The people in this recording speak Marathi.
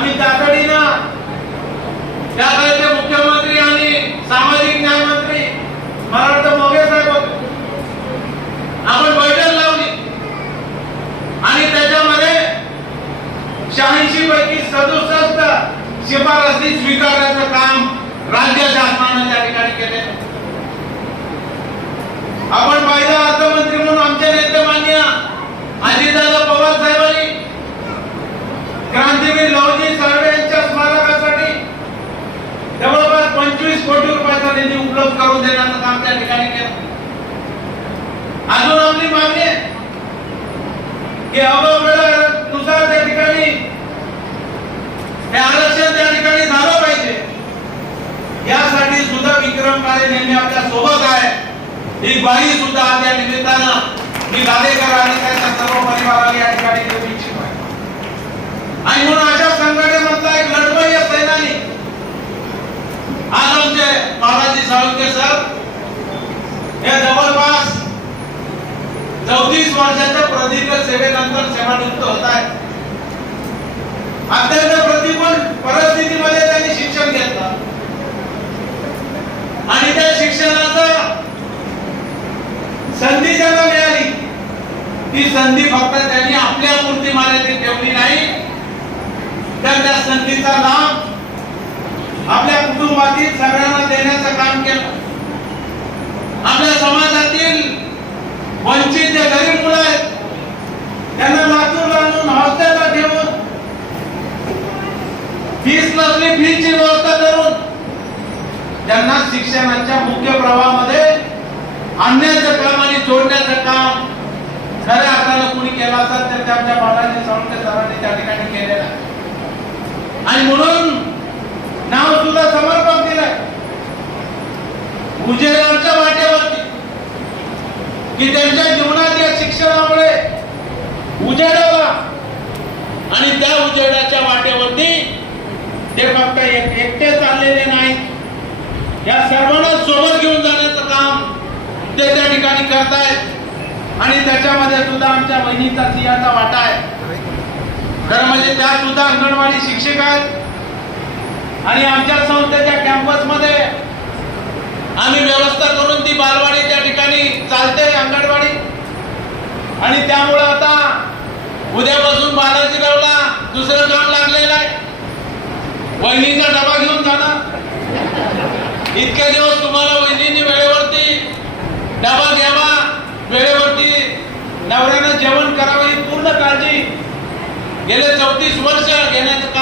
आम्ही तातडीनं त्या काळचे मुख्यमंत्री आणि सामाजिक न्याय मंत्री मला वाटतं मोगे साहेब आपण बैठक लावली. आणि त्याच्यामध्ये शहाऐंशी पैकी सदुसष्ट शिफारसी स्वीकारण्याचं काम राज्य शासनानं त्या ठिकाणी केले आपण पाहिलं अर्थमंत्री म्हणून आमचे नेते मान्य अजितदादा पंचवीस कोटी रुपयाचा निधी उपलब्ध करून देण्याचं काम त्या ठिकाणी केलं. अजून आपली मागणी आहे की नुसार त्या ठिकाणी हे आरक्षण त्या ठिकाणी झालं पाहिजे. यासाठी सुद्धा विक्रम काळे नेहमी आपल्यासोबत आहे. ही बाई सुद्धा त्या निमित्तानं मी गाडेकर आणि त्याच्या सर्व परिवाराला या ठिकाणी देऊ इच्छितो आहे आणि म्हणून अशा संघटनेमधला एक लढवय्य सेनानी आज आमचे बालाजी साळुंके सर हे जवळपास चौतीस वर्षाच्या प्रदीर्घ सेवेनंतर सेवानिवृत्त होत आहेत अत्यंत प्रतिकूल परिस्थितीमध्ये त्यांनी शिक्षण घेतलं. आणि त्या शिक्षणाचा संधी ज्यांना मिळाली ती संधी फक्त त्यांनी आपल्या मूर्ती मर्यादित ठेवली नाही. तर त्या संधीचा लाभ आपल्या कुटुंबातील सगळ्यांना देण्याचं काम केलं आपल्या समाजातील वंचित जे गरीब मुलं आहेत त्यांना लातूरला आणून हॉस्टेलला ठेवून. फीस नसली फीची व्यवस्था करून त्यांना शिक्षणाच्या मुख्य प्रवाहामध्ये आणण्याचं काम आणि जोडण्याचं काम खऱ्या अर्थानं कुणी केला असेल तर ते आमच्या बालाजी सावंत सरांनी त्या ठिकाणी केलेलं आहे. आणि म्हणून नाव सुद्धा समर्पण दिलंय. उजेडाच्या वाटेवरती की त्यांच्या जीवनात उजेड आणि त्या उजेडाच्या वाटेवरती ते फक्त एकटे चाललेले नाहीत या सर्वांना सोबत घेऊन जाण्याचं काम ते त्या ठिकाणी करतायत. आणि त्याच्यामध्ये सुद्धा आमच्या बहिणीचा सियाचा वाटा आहे. खरं म्हणजे त्या सुद्धा अंगणवाडी शिक्षक आहेत. आणि आमच्या संस्थेच्या कॅम्पसमध्ये आम्ही व्यवस्था करून ती बालवाडी त्या ठिकाणी चालते अंगणवाडी. आणि त्यामुळं उद्यापासून बालाजी गावला दुसरं काम लागलेलं आहे. वहिनीचा डबा घेऊन जाणार इतके दिवस तुम्हाला वहिनीने वेळेवरती डबा घ्यावा वेळेवरती नवऱ्यानं जेवण करावं ही पूर्ण काळजी गेले चौतीस वर्ष घेण्याचं